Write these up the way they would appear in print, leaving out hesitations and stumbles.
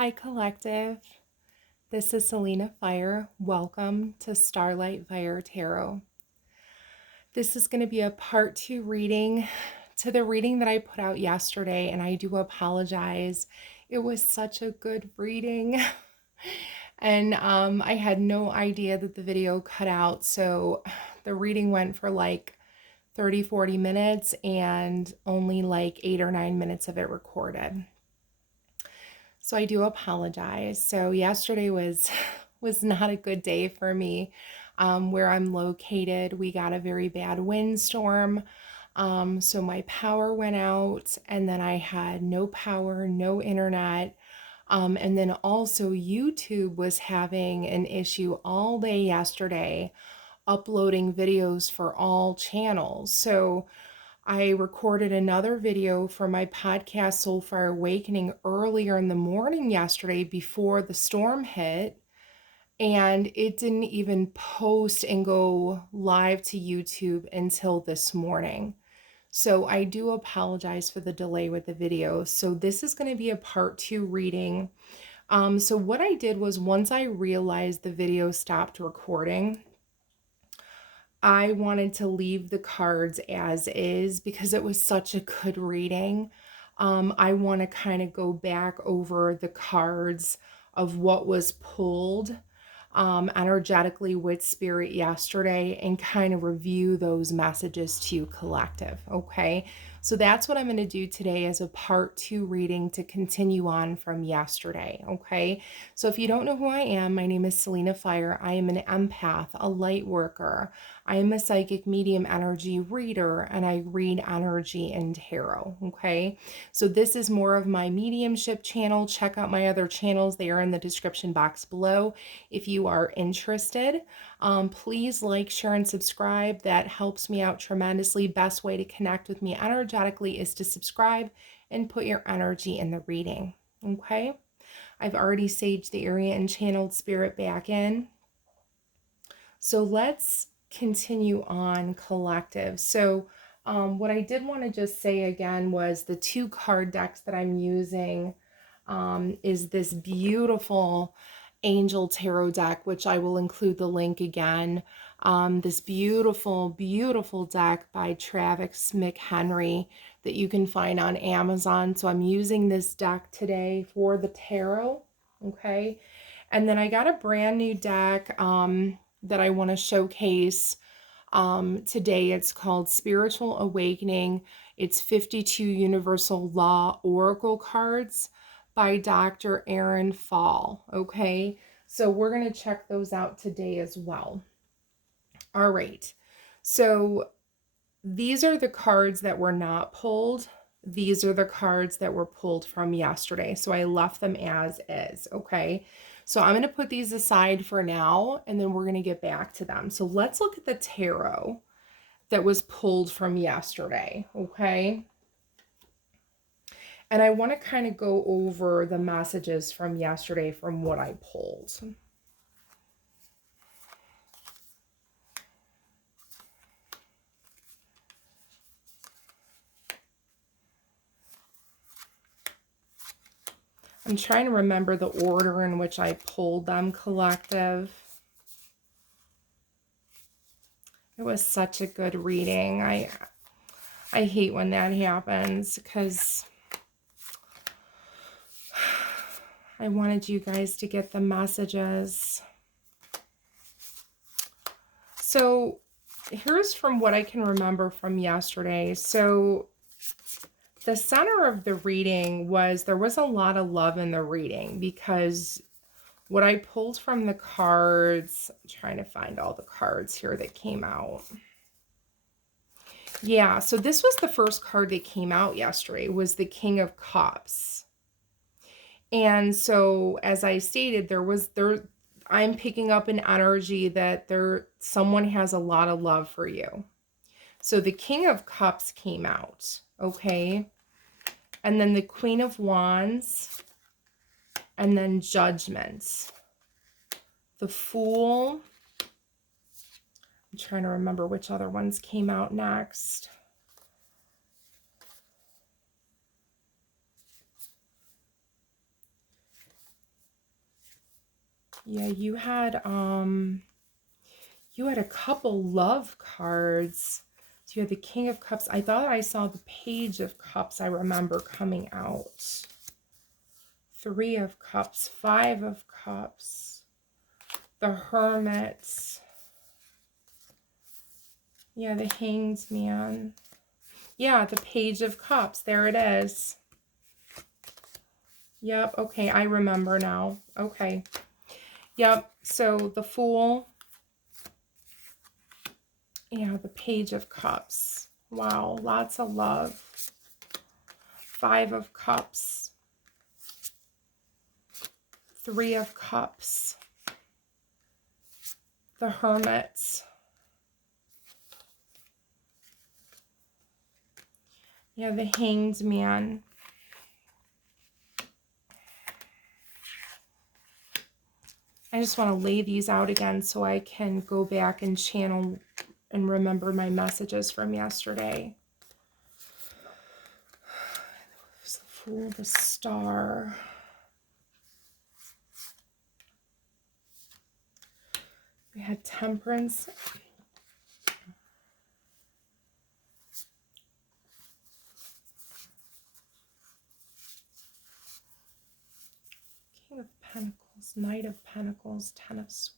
Hi, Collective. This is Selena Fire. Welcome to Starlight Fire Tarot. This is going to be a part 2 reading to the reading that I put out yesterday, and I do apologize. It was such a good reading, and I had no idea that the video cut out, so the reading went for like 30-40 minutes and only like 8 or 9 minutes of it recorded. So I do apologize. So yesterday was not a good day for me. Where I'm located, we got a very bad windstorm. So my power went out, and then I had no power, no internet. And then also YouTube was having an issue all day yesterday, uploading videos for all channels. So I recorded another video for my podcast Soulfire Awakening earlier in the morning yesterday before the storm hit, and it didn't even post and go live to YouTube until this morning. So I do apologize for the delay with the video. So this is going to be a part 2 reading. So what I did was, once I realized the video stopped recording, I wanted to leave the cards as is because it was such a good reading. I want to kind of go back over the cards of what was pulled energetically with Spirit yesterday and kind of review those messages to you, collective. Okay, so that's what I'm going to do today as a part 2 reading to continue on from yesterday. Okay, so if you don't know who I am, my name is Selena Fire. I am an empath, a light worker. I am a psychic medium energy reader, and I read energy and tarot. Okay, so this is more of my mediumship channel. Check out my other channels. They are in the description box below if you are interested. Please like, share, and subscribe. That helps me out tremendously. Best way to connect with me energetically is to subscribe and put your energy in the reading. Okay, I've already saged the area and channeled Spirit back in. So let's continue on, collective. So what I did want to just say again was the 2 card decks that I'm using is this beautiful Angel Tarot deck, which I will include the link again. This beautiful, beautiful deck by Travis McHenry that you can find on Amazon. So I'm using this deck today for the tarot. Okay, and then I got a brand new deck that I want to showcase today. It's called Spiritual Awakening. It's 52 Universal Law Oracle cards by Dr. Aaron Fall. Okay, so we're going to check those out today as well. All right, so these are the cards that were not pulled. These are the cards that were pulled from yesterday. So I left them as is. Okay, so I'm going to put these aside for now, and then we're going to get back to them. So let's look at the tarot that was pulled from yesterday. Okay, and I want to kind of go over the messages from yesterday from what I pulled. I'm trying to remember the order in which I pulled them, collective. It was such a good reading. I hate when that happens because I wanted you guys to get the messages. So here's from what I can remember from yesterday. So the center of the reading was, there was a lot of love in the reading because what I pulled from the cards, I'm trying to find all the cards here that came out. Yeah, so this was the first card that came out yesterday, was the King of Cups. And so as I stated, I'm picking up an energy that someone has a lot of love for you. So the King of Cups came out, okay? And then the Queen of Wands, and then Judgment. The Fool. I'm trying to remember which other ones came out next. Yeah, you had a couple love cards. So you had the King of Cups. I thought I saw the Page of Cups, I remember coming out. 3 of Cups, 5 of Cups, the Hermit. Yeah, the Hanged Man. Yeah, the Page of Cups. There it is. Yep, okay, I remember now. Okay. Yep, so the Fool. Yeah, the Page of Cups. Wow, lots of love. 5 of Cups. 3 of Cups. The Hermit. Yeah, the Hanged Man. I just want to lay these out again so I can go back and channel and remember my messages from yesterday. The Fool, the Star. We had Temperance. King of Pentacles, Knight of Pentacles, 10 of Swords.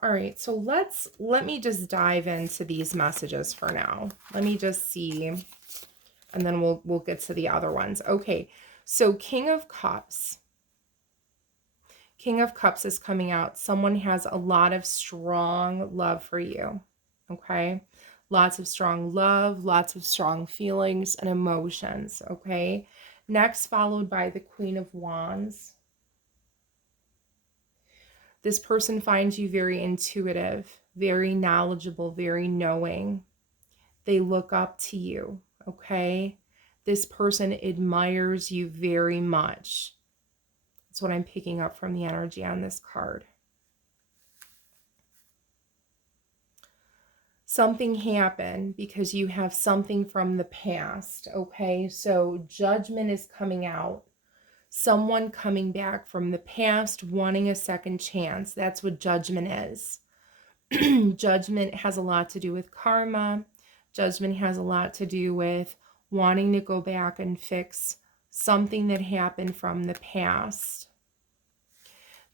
All right, so let me just dive into these messages for now. Let me just see, and then we'll get to the other ones. Okay, so King of Cups. King of Cups is coming out. Someone has a lot of strong love for you, okay? Lots of strong love, lots of strong feelings and emotions, okay? Next, followed by the Queen of Wands. This person finds you very intuitive, very knowledgeable, very knowing. They look up to you, okay? This person admires you very much. That's what I'm picking up from the energy on this card. Something happened because you have something from the past, okay? So Judgment is coming out. Someone coming back from the past wanting a second chance. That's what Judgment is. Judgment has a lot to do with karma. Judgment has a lot to do with wanting to go back and fix something that happened from the past.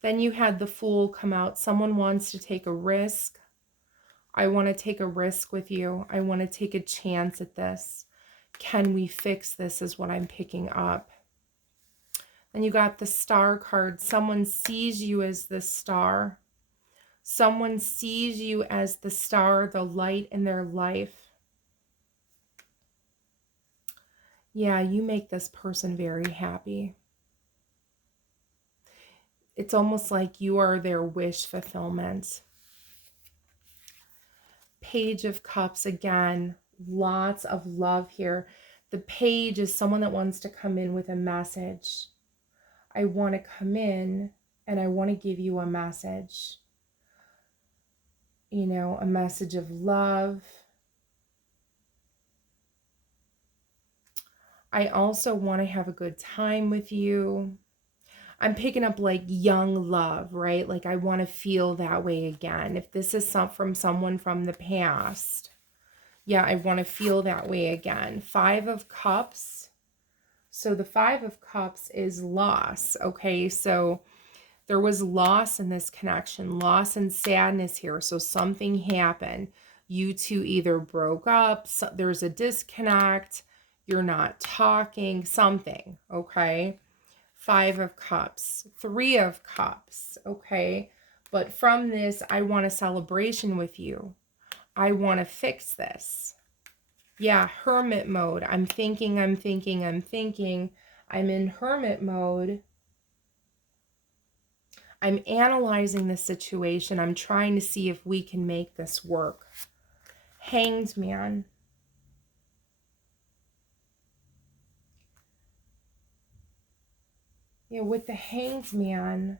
Then you had the Fool come out. Someone wants to take a risk. I want to take a risk with you. I want to take a chance at this. Can we fix this is what I'm picking up. Then you got the Star card. Someone sees you as the star. Someone sees you as the star, the light in their life. Yeah, you make this person very happy. It's almost like you are their wish fulfillment. Page of Cups, again, lots of love here. The Page is someone that wants to come in with a message. I want to come in and I want to give you a message. You know, a message of love. I also want to have a good time with you. I'm picking up like young love, right? Like I want to feel that way again. If this is from someone from the past, yeah, I want to feel that way again. 5 of Cups. So the 5 of Cups is loss, okay? So there was loss in this connection, loss and sadness here. So something happened. You two either broke up, so there's a disconnect, you're not talking, something, okay? 5 of Cups, 3 of Cups, okay? But from this, I want a celebration with you. I want to fix this. Yeah, hermit mode. I'm thinking. I'm in hermit mode. I'm analyzing the situation. I'm trying to see if we can make this work. Hanged Man. with the Hanged Man,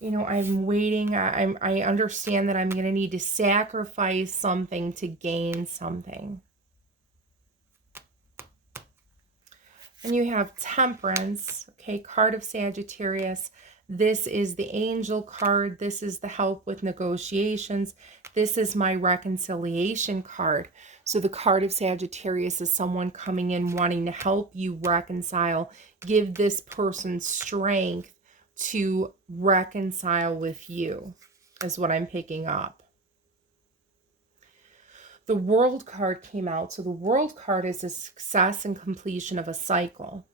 I'm waiting. I understand that I'm going to need to sacrifice something to gain something. And you have Temperance, okay, card of Sagittarius. This is the Angel card. This is the help with negotiations. This is my reconciliation card. So the card of Sagittarius is someone coming in wanting to help you reconcile, give this person strength to reconcile with you, is what I'm picking up. The World card came out. So the World card is a success and completion of a cycle.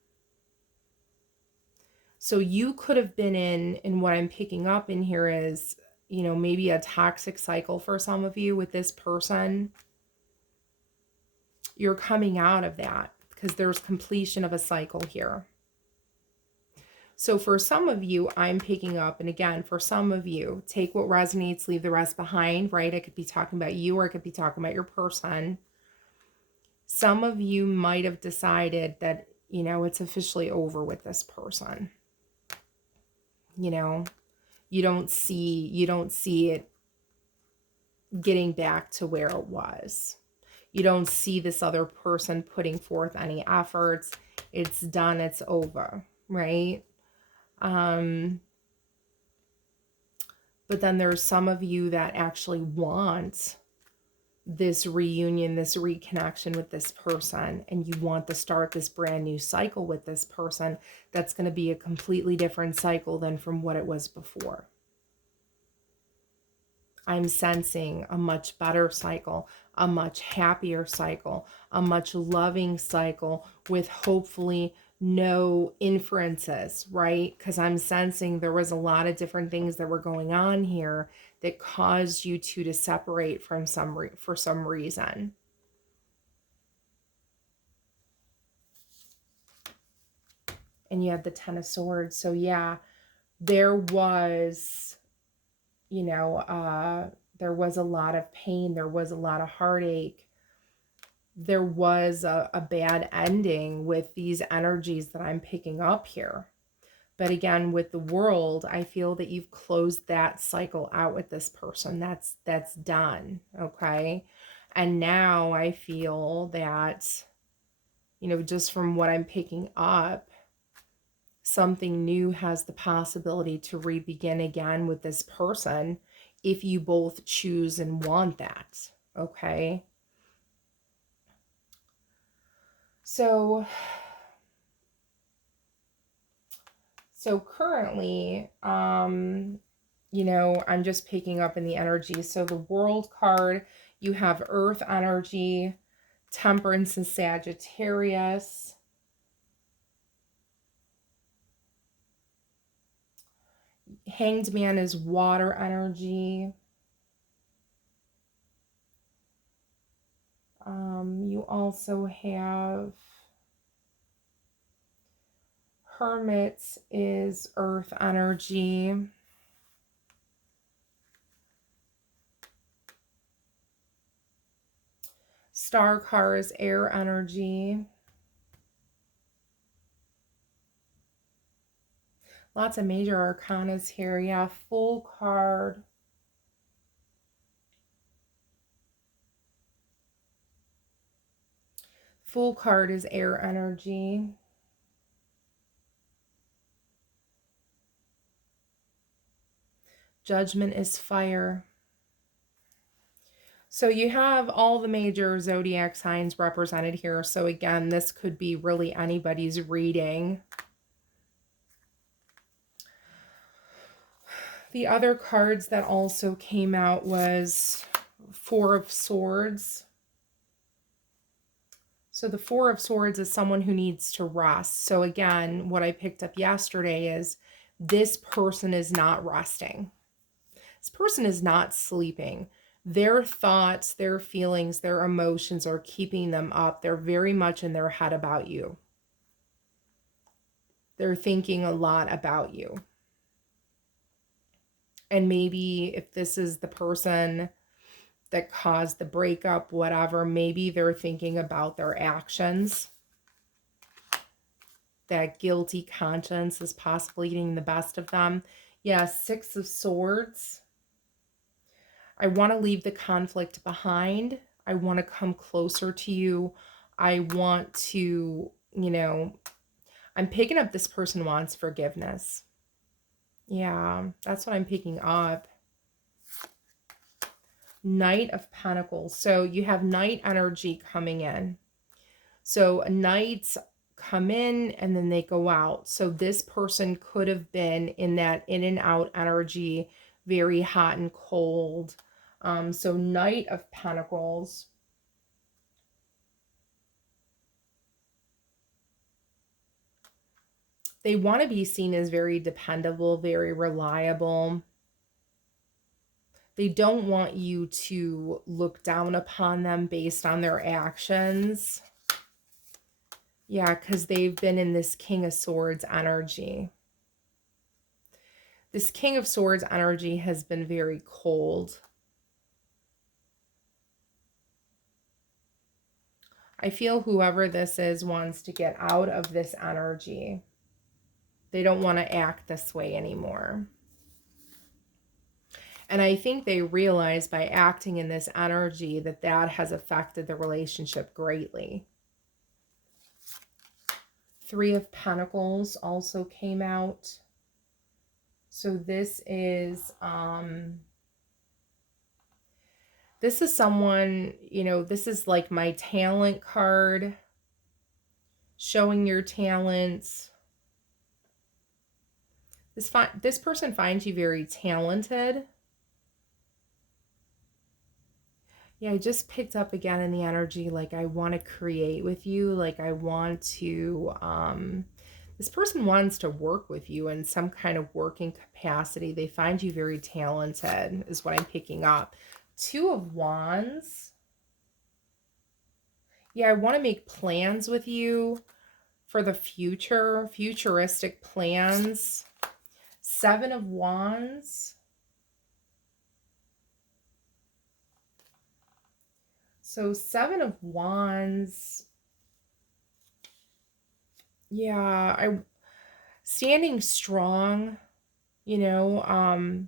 So you could have been in what I'm picking up in here is, maybe a toxic cycle for some of you with this person. You're coming out of that because there's completion of a cycle here. So for some of you, I'm picking up, and again, for some of you, take what resonates, leave the rest behind, right? I could be talking about you, or I could be talking about your person. Some of you might have decided that, it's officially over with this person. You don't see it getting back to where it was. You don't see this other person putting forth any efforts. It's done, it's over, right? But then there's some of you that actually want this reunion, this reconnection with this person, and you want to start this brand new cycle with this person that's going to be a completely different cycle than from what it was before. I'm sensing a much better cycle, a much happier cycle, a much loving cycle with hopefully no inferences, right? Because I'm sensing there was a lot of different things that were going on here that caused you two to separate from for some reason. And you had the Ten of Swords. So yeah, there was, there was a lot of pain. There was a lot of heartache. There was a bad ending with these energies that I'm picking up here. But again, with the World, I feel that you've closed that cycle out with this person. That's done, okay? And now I feel that, just from what I'm picking up, something new has the possibility to re-begin again with this person if you both choose and want that, okay? So currently, I'm just picking up in the energy. So the World card, you have Earth energy, Temperance and Sagittarius. Hanged Man is water energy. You also have Hermit is earth energy. Star card is air energy. Lots of major arcanas here. Yeah, Full card. Full card is air energy. Judgment is fire. So you have all the major zodiac signs represented here. So again, this could be really anybody's reading. The other cards that also came out was Four of Swords. So the Four of Swords is someone who needs to rest. So again, what I picked up yesterday is this person is not resting. This person is not sleeping. Their thoughts, their feelings, their emotions are keeping them up. They're very much in their head about you. They're thinking a lot about you. And maybe if this is the person that caused the breakup, whatever, maybe they're thinking about their actions. that guilty conscience is possibly getting the best of them. Yeah, Six of Swords. I want to leave the conflict behind. I want to come closer to you. I want to, you know, I'm picking up this person wants forgiveness. Yeah, that's what I'm picking up. Knight of Pentacles. So you have Knight energy coming in. So knights come in and then they go out. So this person could have been in that in and out energy, very hot and cold. So Knight of Pentacles. They want to be seen as very dependable, very reliable. They don't want you to look down upon them based on their actions. Yeah, because they've been in this King of Swords energy. This King of Swords energy has been very cold. I feel whoever this is wants to get out of this energy. They don't want to act this way anymore. And I think they realize by acting in this energy that that has affected the relationship greatly. Three of Pentacles also came out. So this is someone, you know, this is like my talent card, showing your talents. This person finds you very talented. Yeah, I just picked up again in the energy, like I want to create with you, like I want to, this person wants to work with you in some kind of working capacity. They find you very talented, is what I'm picking up. Two of Wands. Yeah, I want to make plans with you for the future, futuristic plans. Seven of Wands. So Seven of Wands. Yeah, standing strong, you know,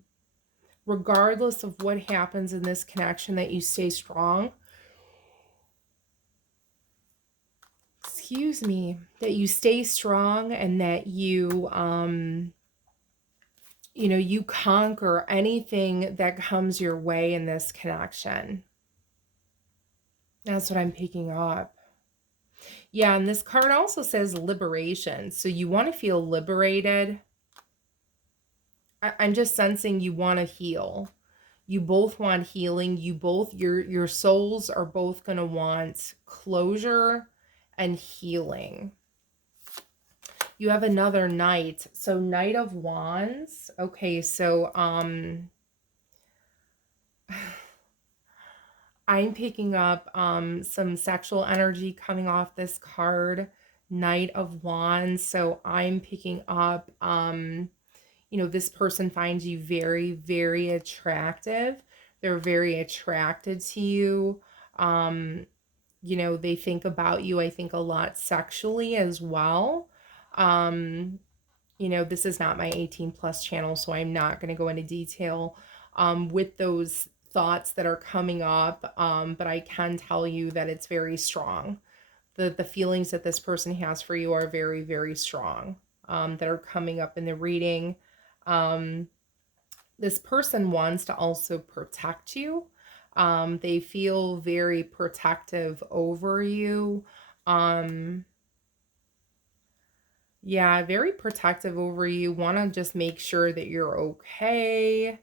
regardless of what happens in this connection, that you stay strong. Excuse me, that you stay strong and that you, you know, you conquer anything that comes your way in this connection. That's what I'm picking up. Yeah, and this card also says liberation. So you want to feel liberated. I'm just sensing you want to heal. You both want healing. You both, your souls are both going to want closure and healing. You have another Knight. So Knight of Wands. Okay, so I'm picking up some sexual energy coming off this card. Knight of Wands. So I'm picking up you know, this person finds you very, very attractive. They're very attracted to you. You know, they think about you, I think, a lot sexually as well. You know, this is not my 18 plus channel, so I'm not going to go into detail with those thoughts that are coming up. But I can tell you that it's very strong. The feelings that this person has for you are very, very strong, that are coming up in the reading. This person wants to also protect you. They feel very protective over you. Yeah, very protective over you. Want to just make sure that you're okay.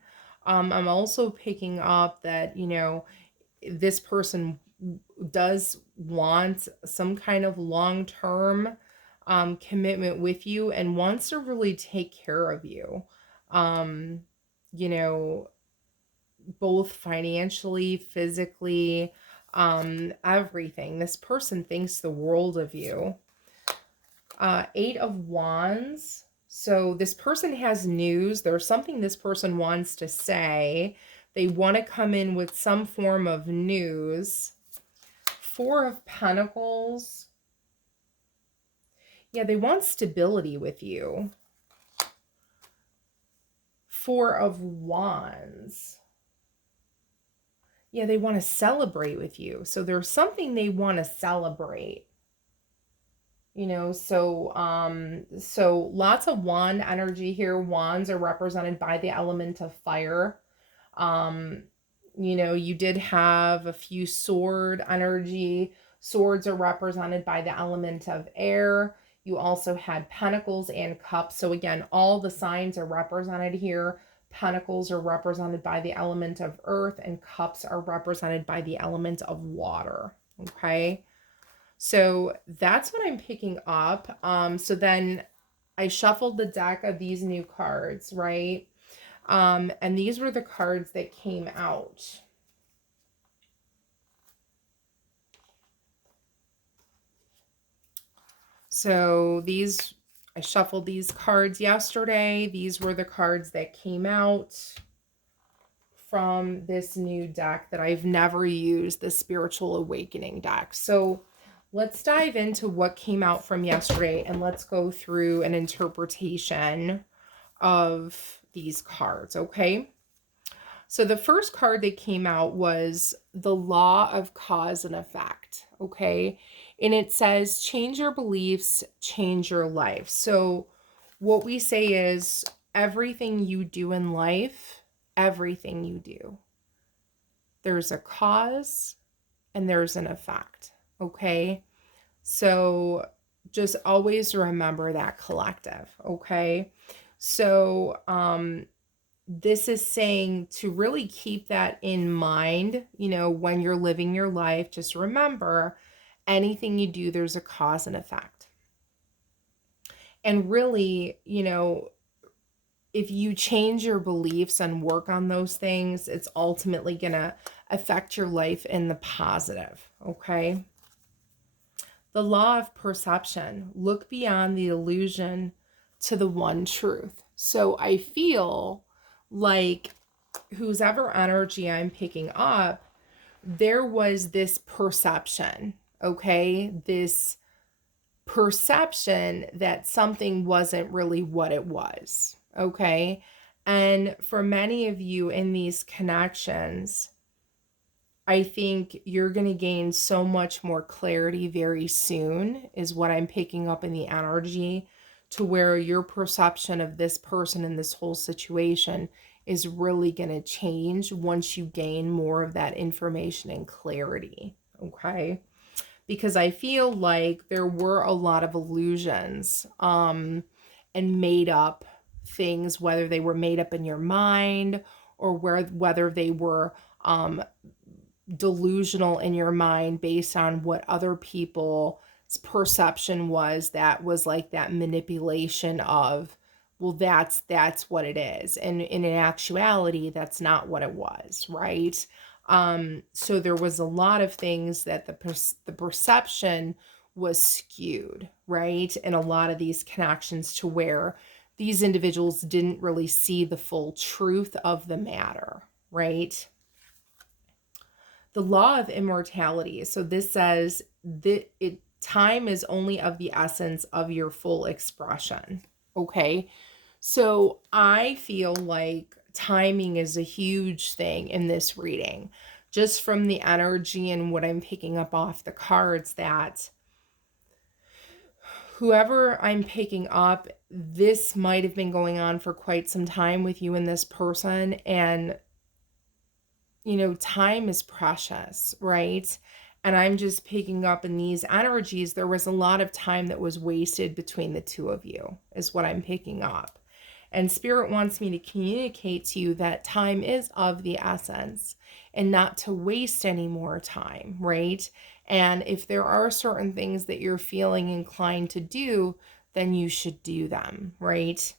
I'm also picking up that, you know, this person does want some kind of long-term commitment with you and wants to really take care of you. You know, both financially, physically, everything. This person thinks the world of you. Eight of Wands. So this person has news. There's something this person wants to say. They want to come in with some form of news. Four of Pentacles. Yeah, they want stability with you. Four of Wands. Yeah, they want to celebrate with you. So there's something they want to celebrate. You know, so lots of wand energy here. Wands are represented by the element of fire. You know, you did have a few sword energy. Swords are represented by the element of air. You also had pentacles and cups. So again, all the signs are represented here. Pentacles are represented by the element of earth, and cups are represented by the element of water. Okay. So that's what I'm picking up. So then I shuffled the deck of these new cards, right? And these were the cards that came out. So these, I shuffled these cards yesterday. These were the cards that came out from this new deck that I've never used, the Spiritual Awakening deck. So let's dive into what came out from yesterday, and let's go through an interpretation of these cards, okay? So the first card that came out was the Law of Cause and Effect, okay? And it says, change your beliefs, change your life. So what we say is everything you do in life, everything you do, there's a cause and there's an effect, okay? So just always remember that, collective, okay? So this is saying to really keep that in mind, you know, when you're living your life. Just remember, anything you do, there's a cause and effect. And really, you know, if you change your beliefs and work on those things, it's ultimately going to affect your life in the positive, okay? The law of perception. Look beyond the illusion to the one truth. So I feel like whose ever energy I'm picking up, there was this perception, okay? This perception that something wasn't really what it was, okay? And for many of you in these connections, I think you're going to gain so much more clarity very soon, is what I'm picking up in the energy, to where your perception of this person and this whole situation is really going to change once you gain more of that information and clarity, okay? Because I feel like there were a lot of illusions and made up things, whether they were made up in your mind or whether they were delusional in your mind based on what other people's perception was, that was like that manipulation of, well, that's what it is, and in actuality that's not what it was, right? So there was a lot of things that the perception was skewed, right? And a lot of these connections to where these individuals didn't really see the full truth of the matter, right? The law of immortality. So this says that time is only of the essence of your full expression. Okay. So I feel like timing is a huge thing in this reading, just from the energy and what I'm picking up off the cards, that whoever I'm picking up, this might have been going on for quite some time with you and this person. And you know, time is precious, right? And I'm just picking up in these energies, there was a lot of time that was wasted between the two of you, is what I'm picking up. And Spirit wants me to communicate to you that time is of the essence and not to waste any more time, right? And if there are certain things that you're feeling inclined to do, then you should do them, right?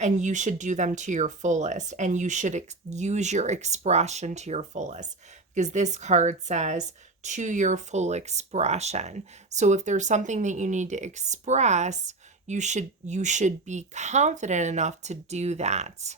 And you should do them to your fullest, and you should use your expression to your fullest, because this card says to your full expression. So if there's something that you need to express, you should be confident enough to do that.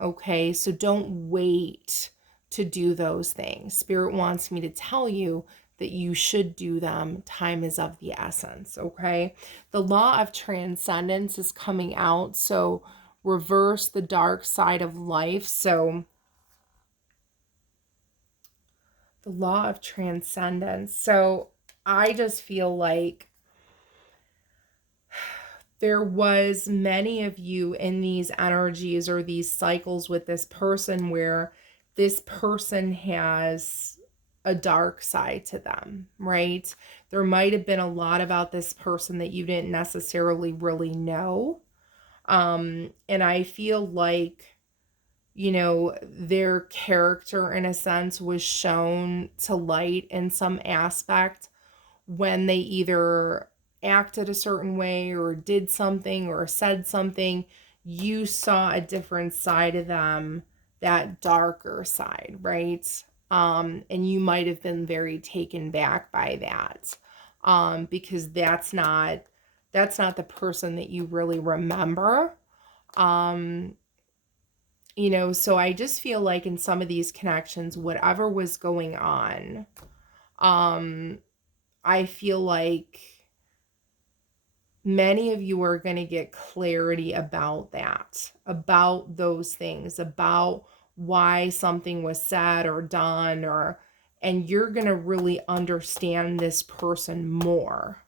Okay, so don't wait to do those things. Spirit wants me to tell you that you should do them, time is of the essence, okay? The law of transcendence is coming out, so reverse the dark side of life. So the law of transcendence. So I just feel like there was many of you in these energies or these cycles with this person where this person has a dark side to them, right? There might have been a lot about this person that you didn't necessarily really know. And I feel like, you know, their character in a sense was shown to light in some aspect when they either acted a certain way or did something or said something. You saw a different side of them, that darker side, right? And you might have been very taken back by that, because that's not the person that you really remember. You know, so I just feel like in some of these connections, whatever was going on, I feel like many of you are going to get clarity about that, about those things, about why something was said or done, and you're going to really understand this person more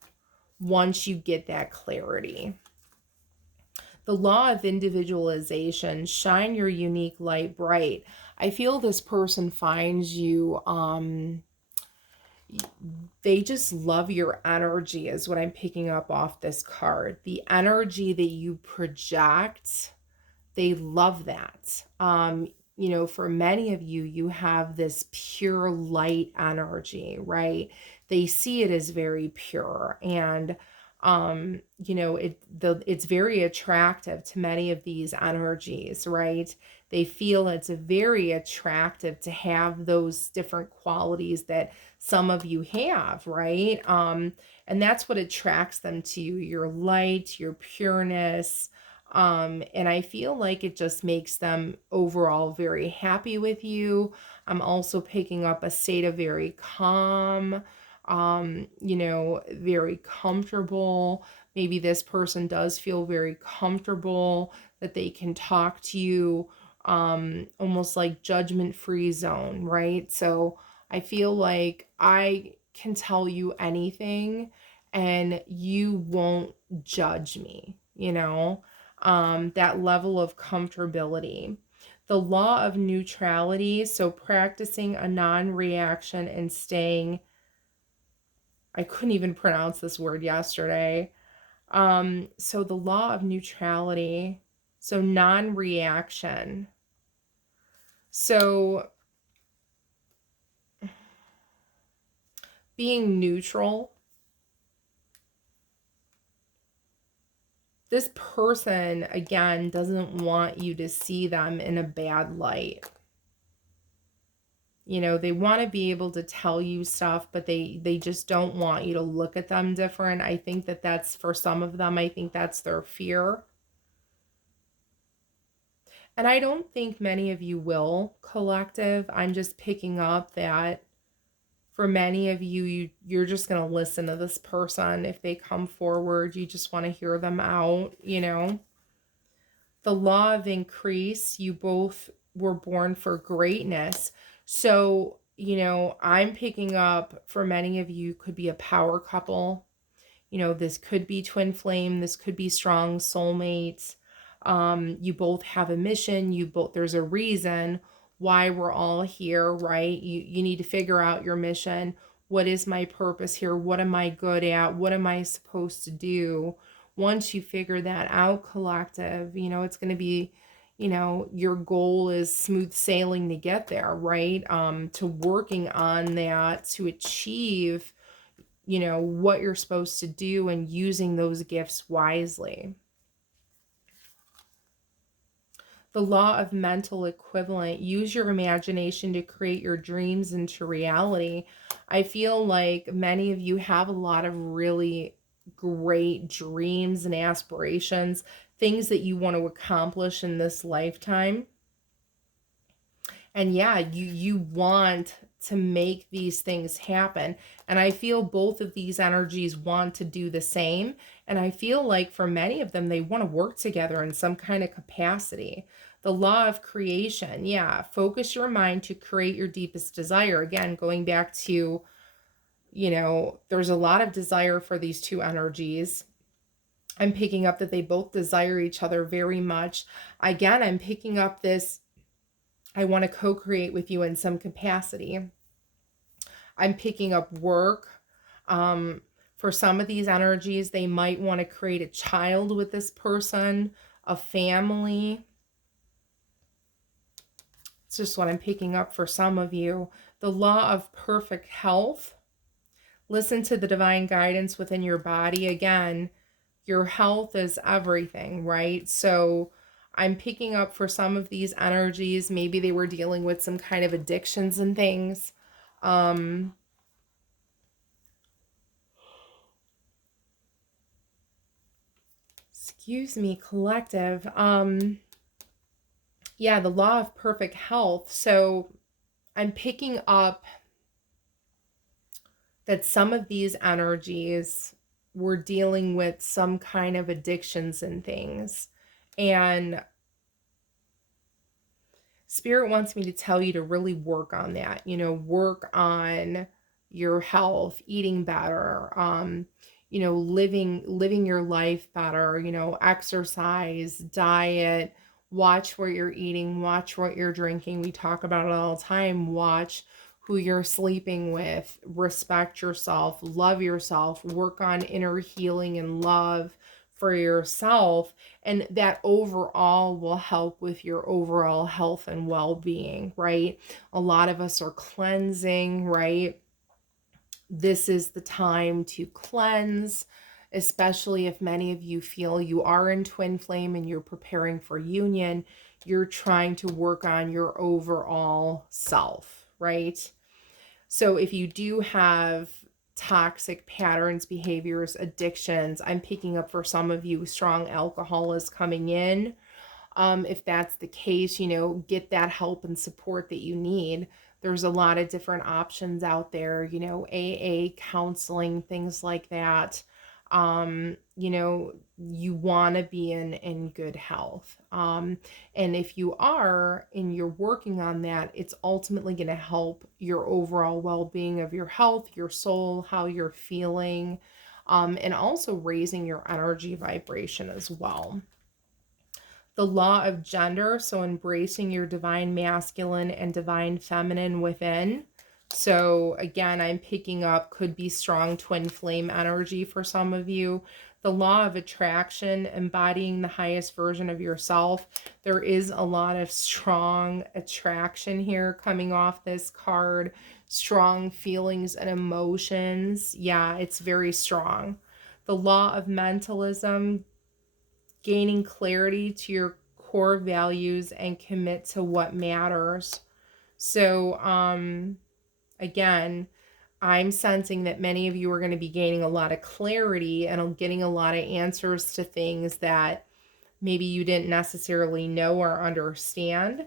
once you get that clarity. The law of individualization, shine your unique light bright. I feel this person finds you, they just love your energy is what I'm picking up off this card. The energy that you project, they love that. You know, for many of you, you have this pure light energy, right? They see it as very pure, and you know, it's very attractive to many of these energies, right? They feel it's very attractive to have those different qualities that some of you have, right? And that's what attracts them to you, your light, your pureness. And I feel like it just makes them overall very happy with you. I'm also picking up a state of very calm, you know, very comfortable. Maybe this person does feel very comfortable that they can talk to you, almost like judgment-free zone, right? So I feel like I can tell you anything and you won't judge me, you know? That level of comfortability. The law of neutrality, so practicing a non-reaction and staying, I couldn't even pronounce this word yesterday. So the law of neutrality, so non-reaction. So being neutral. This person, again, doesn't want you to see them in a bad light. You know, they want to be able to tell you stuff, but they just don't want you to look at them different. I think that that's, for some of them, I think that's their fear. And I don't think many of you will, collective. I'm just picking up that for many of you, you're just going to listen to this person. If they come forward, you just want to hear them out, you know. The law of increase, you both were born for greatness. So, you know, I'm picking up for many of you could be a power couple. You know, this could be twin flame. This could be strong soulmates. You both have a mission. There's a reason why we're all here, right? You need to figure out your mission. What is my purpose here? What am I good at? What am I supposed to do? Once you figure that out, collective, you know, it's going to be, you know, your goal is smooth sailing to get there, right? To working on that to achieve, you know, what you're supposed to do and using those gifts wisely. The law of mental equivalent, use your imagination to create your dreams into reality. I feel like many of you have a lot of really great dreams and aspirations, things that you want to accomplish in this lifetime. And yeah, you want to make these things happen. And I feel both of these energies want to do the same. And I feel like for many of them, they want to work together in some kind of capacity. The law of creation. Yeah. Focus your mind to create your deepest desire. Again, going back to, there's a lot of desire for these two energies. I'm picking up that they both desire each other very much. Again, I'm picking up this, I want to co-create with you in some capacity. I'm picking up work. For some of these energies, they might want to create a child with this person, a family. It's just what I'm picking up for some of you. The law of perfect health. Listen to the divine guidance within your body. Again, your health is everything, right? So I'm picking up for some of these energies, maybe they were dealing with some kind of addictions and things. Excuse me, collective. Yeah, the law of perfect health. So I'm picking up that some of these energies were dealing with some kind of addictions and things. And Spirit wants me to tell you to really work on that, work on your health, eating better, living your life better, exercise, diet, watch what you're eating, watch what you're drinking. We talk about it all the time. Watch who you're sleeping with, respect yourself, love yourself, work on inner healing and love for yourself, and that overall will help with your overall health and well-being, right? A lot of us are cleansing, right? This is the time to cleanse, especially if many of you feel you are in twin flame and you're preparing for union. You're trying to work on your overall self, right? So if you do have toxic patterns, behaviors, addictions, I'm picking up for some of you, strong alcohol is coming in. If that's the case, get that help and support that you need. There's a lot of different options out there, AA, counseling, things like that. You want to be in good health. And if you are and you're working on that, it's ultimately going to help your overall well-being of your health, your soul, how you're feeling, and also raising your energy vibration as well. The law of gender, so embracing your divine masculine and divine feminine within. So again, I'm picking up, could be strong twin flame energy for some of you. The law of attraction, embodying the highest version of yourself. There is a lot of strong attraction here coming off this card. Strong feelings and emotions. Yeah, it's very strong. The law of mentalism, gaining clarity to your core values and commit to what matters. So, again, I'm sensing that many of you are going to be gaining a lot of clarity and getting a lot of answers to things that maybe you didn't necessarily know or understand.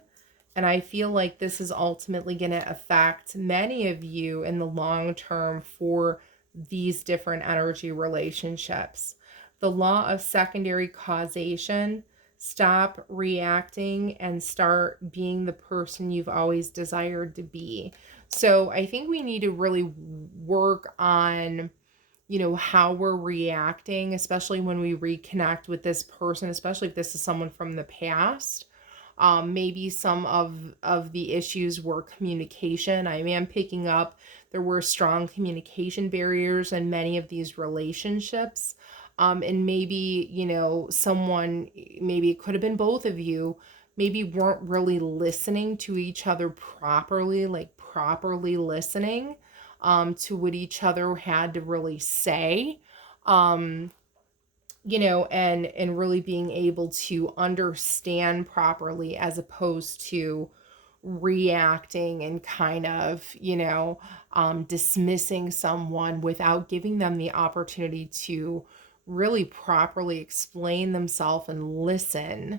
And I feel like this is ultimately going to affect many of you in the long term for these different energy relationships. The law of secondary causation, stop reacting and start being the person you've always desired to be. So I think we need to really work on, how we're reacting, especially when we reconnect with this person, especially if this is someone from the past. Maybe some of the issues were communication. I am picking up there were strong communication barriers in many of these relationships. And maybe, someone, maybe it could have been both of you, maybe weren't really listening to each other properly, like properly listening to what each other had to really say. And really being able to understand properly as opposed to reacting and kind of, dismissing someone without giving them the opportunity to really properly explain themselves and listen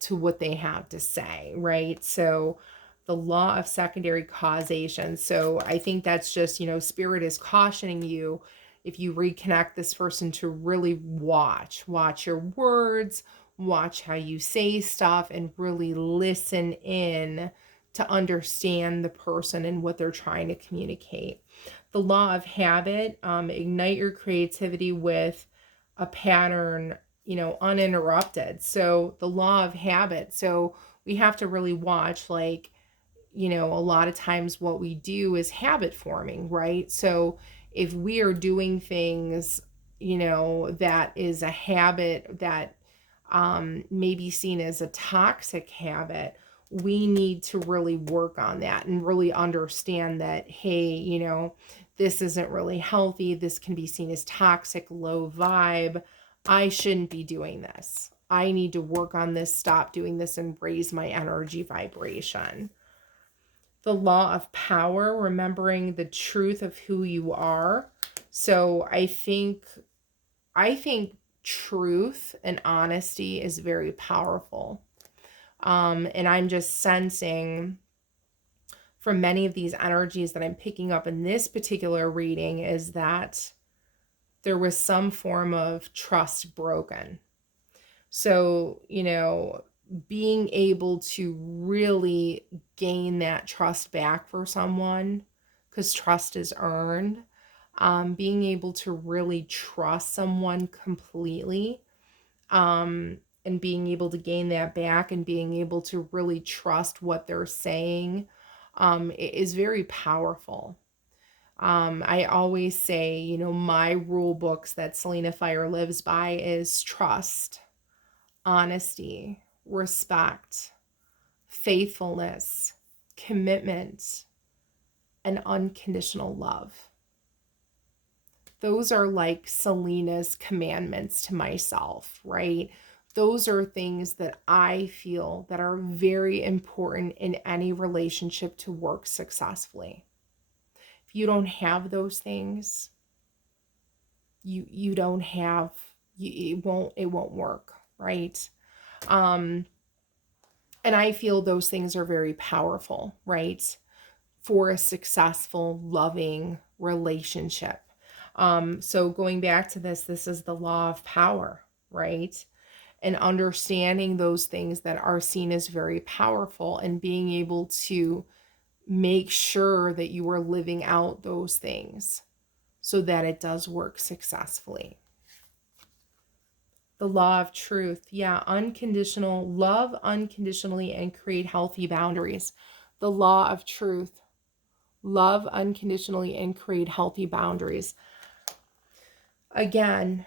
to what they have to say, right? So The law of secondary causation. So I think that's just, Spirit is cautioning you, if you reconnect this person, to really watch your words, watch how you say stuff, and really listen in to understand the person and what they're trying to communicate. The law of habit, ignite your creativity with a pattern, uninterrupted. So the law of habit. So we have to really watch, like, a lot of times what we do is habit forming, right? So if we are doing things, that is a habit that may be seen as a toxic habit, we need to really work on that and really understand that, hey, this isn't really healthy. This can be seen as toxic, low vibe. I shouldn't be doing this. I need to work on this, stop doing this, and raise my energy vibration. The law of power, remembering the truth of who you are. So I think truth and honesty is very powerful. And I'm just sensing from many of these energies that I'm picking up in this particular reading is that there was some form of trust broken. So, being able to really gain that trust back for someone, because trust is earned, being able to really trust someone completely, and being able to gain that back and being able to really trust what they're saying, is very powerful. I always say, my rule books that Selena Fire lives by is trust, honesty, respect, faithfulness, commitment, and unconditional love. Those are like Selena's commandments to myself, right? Those are things that I feel that are very important in any relationship to work successfully. If you don't have those things, you don't have, it won't work, right? And I feel those things are very powerful, right, for a successful, loving relationship. So going back to this is the law of power, right? And understanding those things that are seen as very powerful and being able to make sure that you are living out those things so that it does work successfully. The law of truth. Yeah, unconditional love unconditionally and create healthy boundaries. The law of truth. Love unconditionally and create healthy boundaries. Again,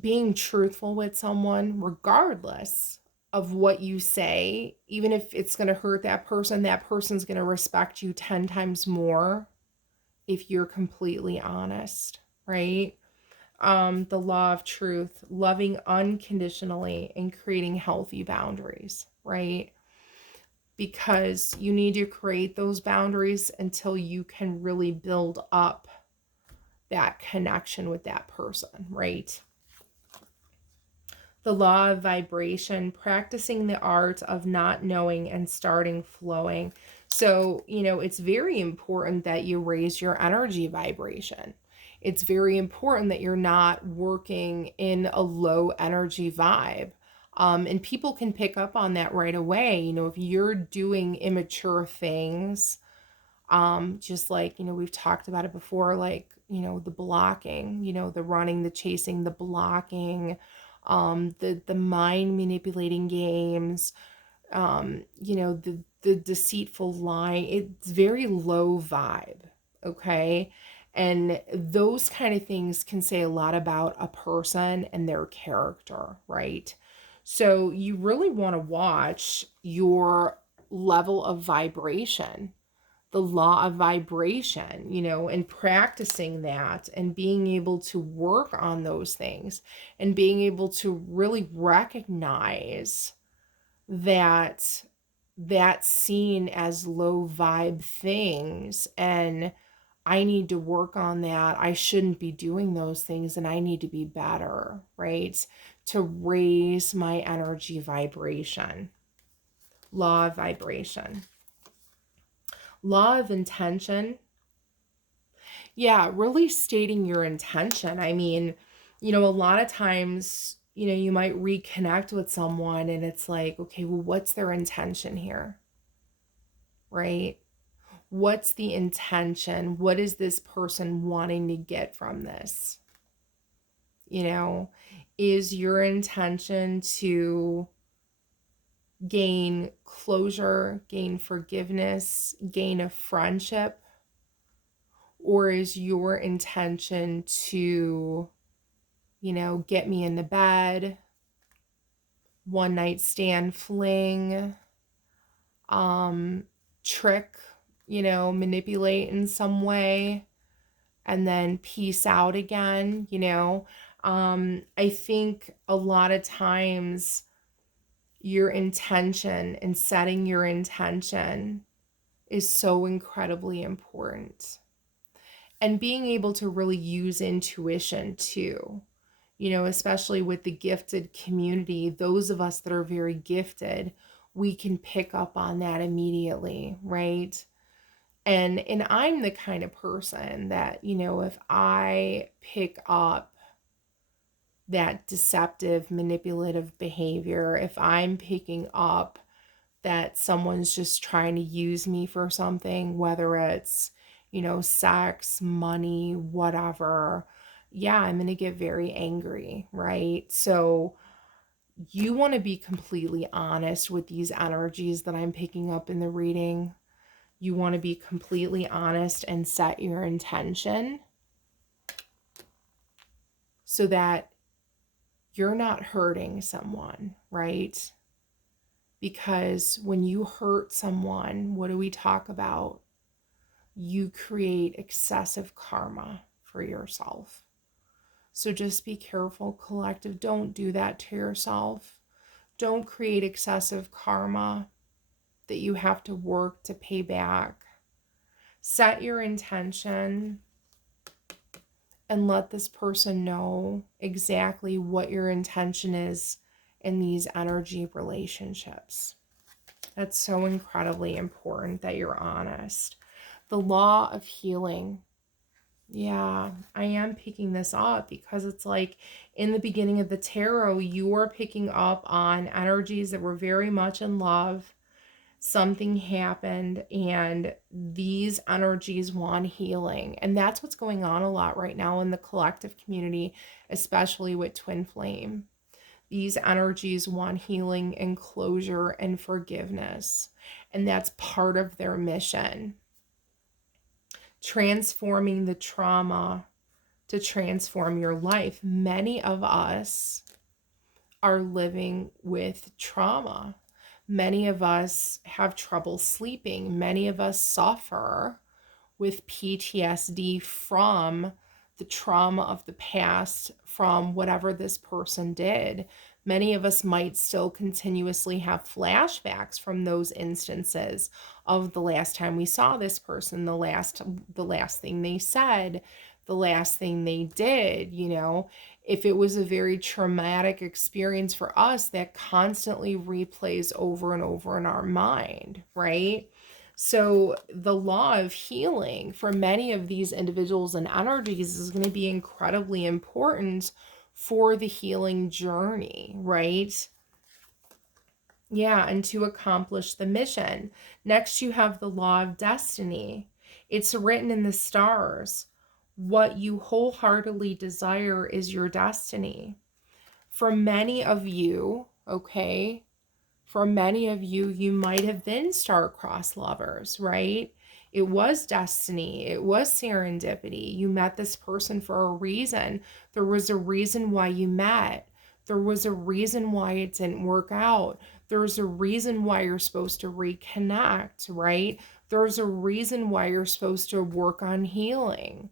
being truthful with someone, regardless of what you say, even if it's going to hurt that person's going to respect you 10 times more if you're completely honest, right? The law of truth, loving unconditionally and creating healthy boundaries, right? Because you need to create those boundaries until you can really build up that connection with that person, right? The law of vibration, practicing the art of not knowing and starting flowing. So, it's very important that you raise your energy vibration. It's very important that you're not working in a low energy vibe. And people can pick up on that right away. If you're doing immature things, just like, we've talked about it before, like, the blocking, the running, the chasing, the blocking, the mind manipulating games, the deceitful lying. It's very low vibe, okay? And those kind of things can say a lot about a person and their character, right? So you really want to watch your level of vibration, the law of vibration, and practicing that and being able to work on those things and being able to really recognize that that's seen as low vibe things, and I need to work on that. I shouldn't be doing those things and I need to be better, right? To raise my energy vibration. Law of vibration. Law of intention. Yeah, really stating your intention. I mean, a lot of times, you might reconnect with someone and it's like, okay, well, what's their intention here? Right? What's the intention? What is this person wanting to get from this? Is your intention to gain closure, gain forgiveness, gain a friendship? Or is your intention to, get me into bed, one night stand fling, trick, manipulate in some way, and then peace out again, I think a lot of times your intention and setting your intention is so incredibly important. And being able to really use intuition too, especially with the gifted community, those of us that are very gifted, we can pick up on that immediately, right? And I'm the kind of person that, if I pick up that deceptive, manipulative behavior, if I'm picking up that someone's just trying to use me for something, whether it's, sex, money, whatever, yeah, I'm going to get very angry, right? So you want to be completely honest with these energies that I'm picking up in the reading. You want to be completely honest and set your intention so that you're not hurting someone, right? Because when you hurt someone, what do we talk about? You create excessive karma for yourself. So just be careful, collective. Don't do that to yourself. Don't create excessive karma that you have to work to pay back. Set your intention and let this person know exactly what your intention is in these energy relationships. That's so incredibly important that you're honest. The law of healing. Yeah, I am picking this up because it's like in the beginning of the tarot, you were picking up on energies that were very much in love. Something happened and these energies want healing. And that's what's going on a lot right now in the collective community, especially with Twin Flame. These energies want healing and closure and forgiveness. And that's part of their mission. Transforming the trauma to transform your life. Many of us are living with trauma. Many of us have trouble sleeping. Many of us suffer with PTSD from the trauma of the past, from whatever this person did. Many of us might still continuously have flashbacks from those instances of the last time we saw this person, the last thing they said, the last thing they did, if it was a very traumatic experience for us, that constantly replays over and over in our mind, right? So the law of healing for many of these individuals and energies is going to be incredibly important for the healing journey, right? Yeah, and to accomplish the mission. Next, you have the law of destiny. It's written in the stars. What you wholeheartedly desire is your destiny. For many of you, okay, you might have been star-crossed lovers, right? It was destiny. It was serendipity. You met this person for a reason. There was a reason why you met. There was a reason why it didn't work out. There's a reason why you're supposed to reconnect, right? There's a reason why you're supposed to work on healing.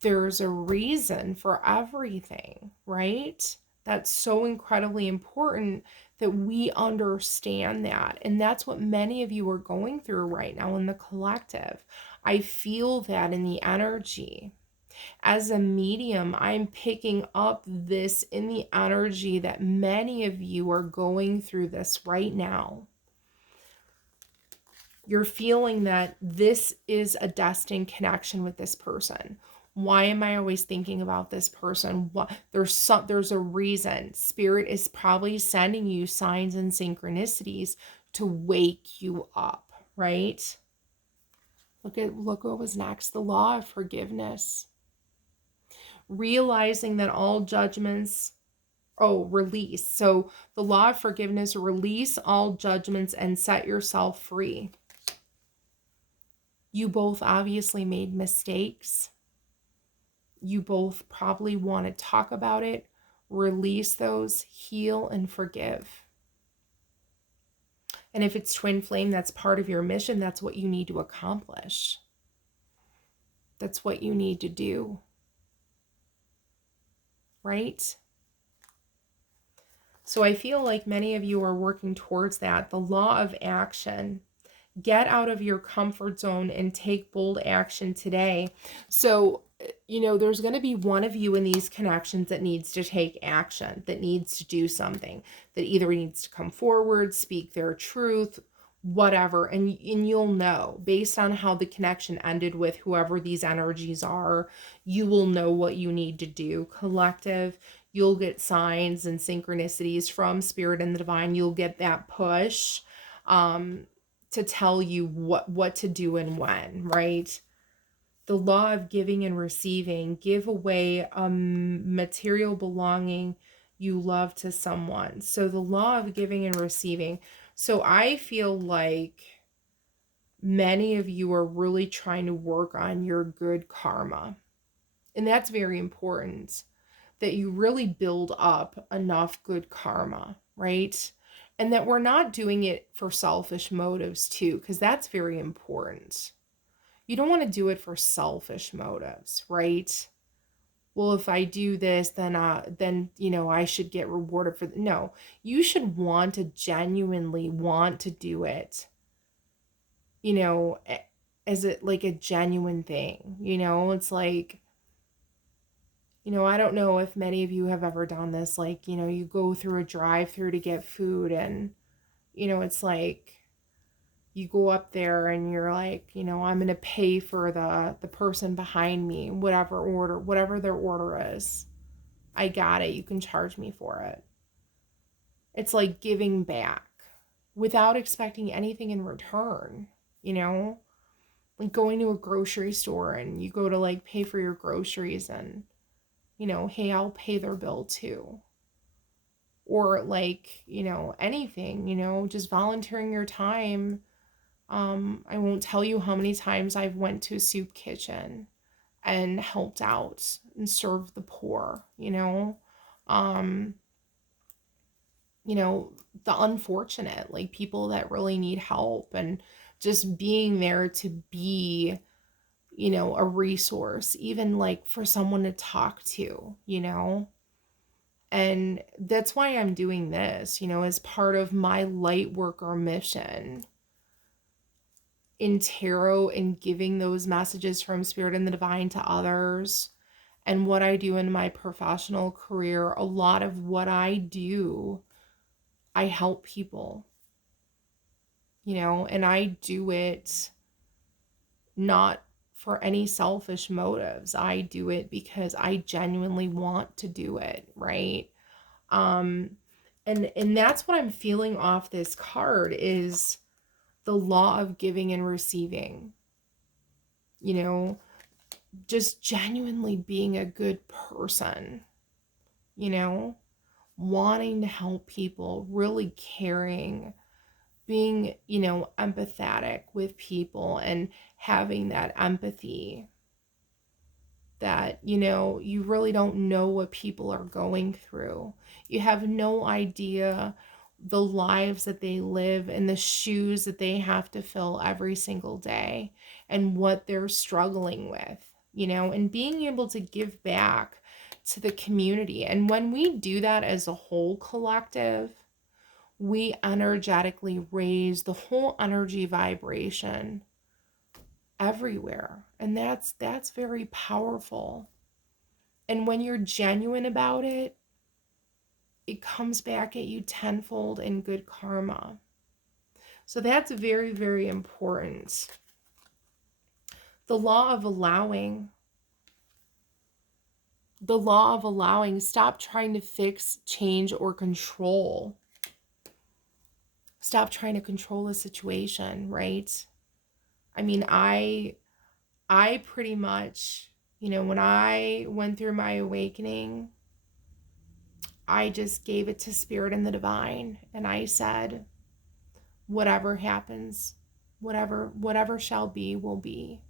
There's a reason for everything, right? That's so incredibly important that we understand that. And that's what many of you are going through right now in the collective. I feel that in the energy. As a medium, I'm picking up this in the energy that many of you are going through this right now. You're feeling that this is a destined connection with this person. Why am I always thinking about this person? What there's a reason. Spirit is probably sending you signs and synchronicities to wake you up, right? Look what was next. The law of forgiveness. Realizing that all judgments, release. So the law of forgiveness, release all judgments and set yourself free. You both obviously made mistakes. You both probably want to talk about it, release those, heal, and forgive. And if it's twin flame, that's part of your mission. That's what you need to accomplish. That's what you need to do. Right? So I feel like many of you are working towards that. The law of action. Get out of your comfort zone and take bold action today. So, there's going to be one of you in these connections that needs to take action, that needs to do something, that either needs to come forward, speak their truth, whatever. And you'll know based on how the connection ended with whoever these energies are, you will know what you need to do. Collective, you'll get signs and synchronicities from Spirit and the Divine. You'll get that push. To tell you what to do and when, right? The law of giving and receiving. Give away a material belonging you love to someone. So the law of giving and receiving. So I feel like many of you are really trying to work on your good karma. And that's very important, that you really build up enough good karma, right? And that we're not doing it for selfish motives too, because that's very important. You don't want to do it for selfish motives, right? Well, if I do this, then I should get rewarded for no. You should want to genuinely want to do it. As it like a genuine thing. It's like, I don't know if many of you have ever done this, like, you go through a drive-through to get food and, it's like you go up there and you're like, I'm going to pay for the person behind me, whatever their order is. I got it. You can charge me for it. It's like giving back without expecting anything in return, like going to a grocery store and you go to like pay for your groceries and, hey, I'll pay their bill too. Or like, anything, just volunteering your time. I won't tell you how many times I've went to a soup kitchen and helped out and served the poor, um, the unfortunate, like people that really need help, and just being there to be, a resource, even like for someone to talk to, And that's why I'm doing this, as part of my light worker mission in tarot and giving those messages from Spirit and the Divine to others. And what I do in my professional career, a lot of what I do, I help people, and I do it not for any selfish motives. I do it because I genuinely want to do it, right? And that's what I'm feeling off this card is the law of giving and receiving. Just genuinely being a good person, wanting to help people, really caring, being, empathetic with people and having that empathy that, you really don't know what people are going through. You have no idea the lives that they live and the shoes that they have to fill every single day and what they're struggling with, and being able to give back to the community. And when we do that as a whole collective, we energetically raise the whole energy vibration everywhere. And that's very powerful. And when you're genuine about it, it comes back at you tenfold in good karma. So that's very, very important. The law of allowing. The law of allowing. Stop trying to fix, change, or control. Stop trying to control a situation, right? I mean, I pretty much, when I went through my awakening, I just gave it to Spirit and the Divine, and I said, whatever happens, whatever shall be will be.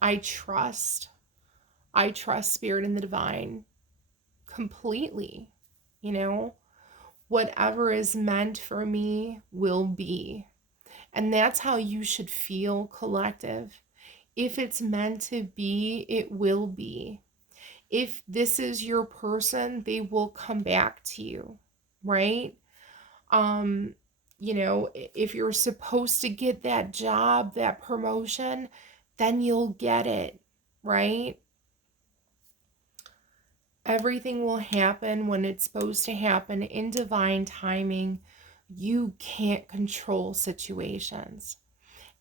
I trust Spirit and the Divine completely. Whatever is meant for me will be. And that's how you should feel, collective. If it's meant to be, it will be. If this is your person, they will come back to you, right? If you're supposed to get that job, that promotion, then you'll get it, right? Everything will happen when it's supposed to happen in divine timing. You can't control situations.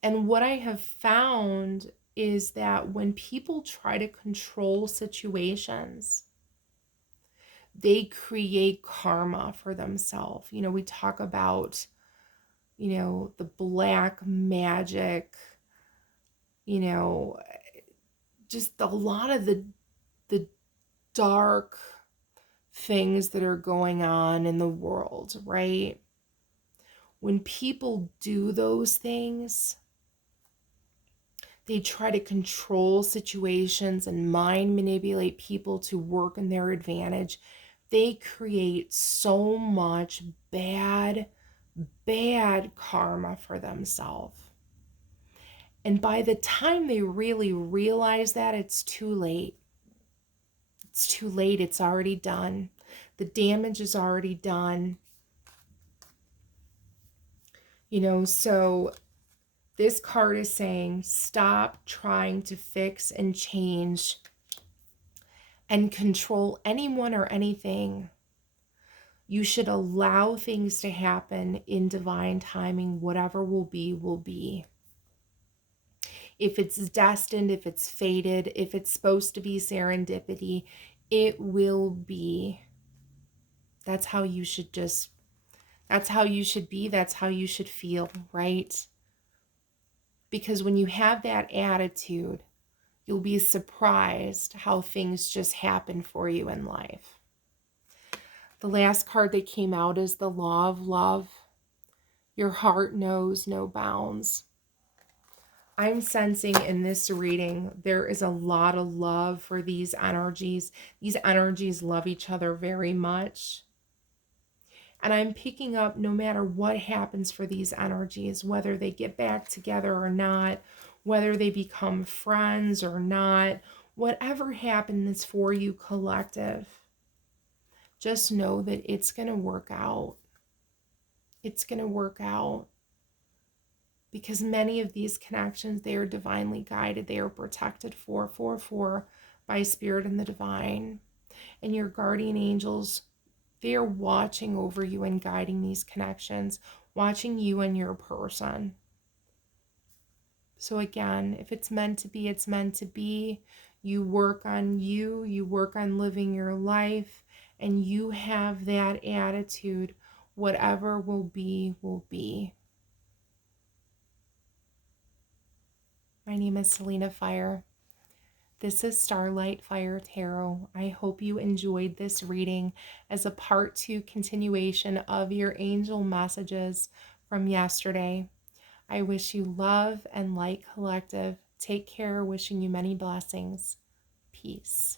And what I have found is that when people try to control situations, they create karma for themselves. We talk about, the black magic, just a lot of the dark things that are going on in the world, right? When people do those things, they try to control situations and mind manipulate people to work in their advantage. They create so much bad karma for themselves. And by the time they really realize that, it's too late. It's too late. It's already done. The damage is already done. So this card is saying, stop trying to fix and change and control anyone or anything. You should allow things to happen in divine timing. Whatever will be, will be. If it's destined, if it's fated, if it's supposed to be serendipity, it will be. That's how you should be. That's how you should feel, right? Because when you have that attitude, you'll be surprised how things just happen for you in life. The last card that came out is the Law of Love. Your heart knows no bounds. I'm sensing in this reading, there is a lot of love for these energies. These energies love each other very much. And I'm picking up, no matter what happens for these energies, whether they get back together or not, whether they become friends or not, whatever happens for you, collective, just know that it's going to work out. It's going to work out. Because many of these connections, they are divinely guided. They are protected for by Spirit and the Divine. And your guardian angels, they are watching over you and guiding these connections, watching you and your person. So again, if it's meant to be, it's meant to be. You work on you work on living your life, and you have that attitude. Whatever will be, will be. My name is Selena Fire. This is Starlight Fire Tarot. I hope you enjoyed this reading as a part 2 continuation of your angel messages from yesterday. I wish you love and light, collective. Take care. Wishing you many blessings. Peace.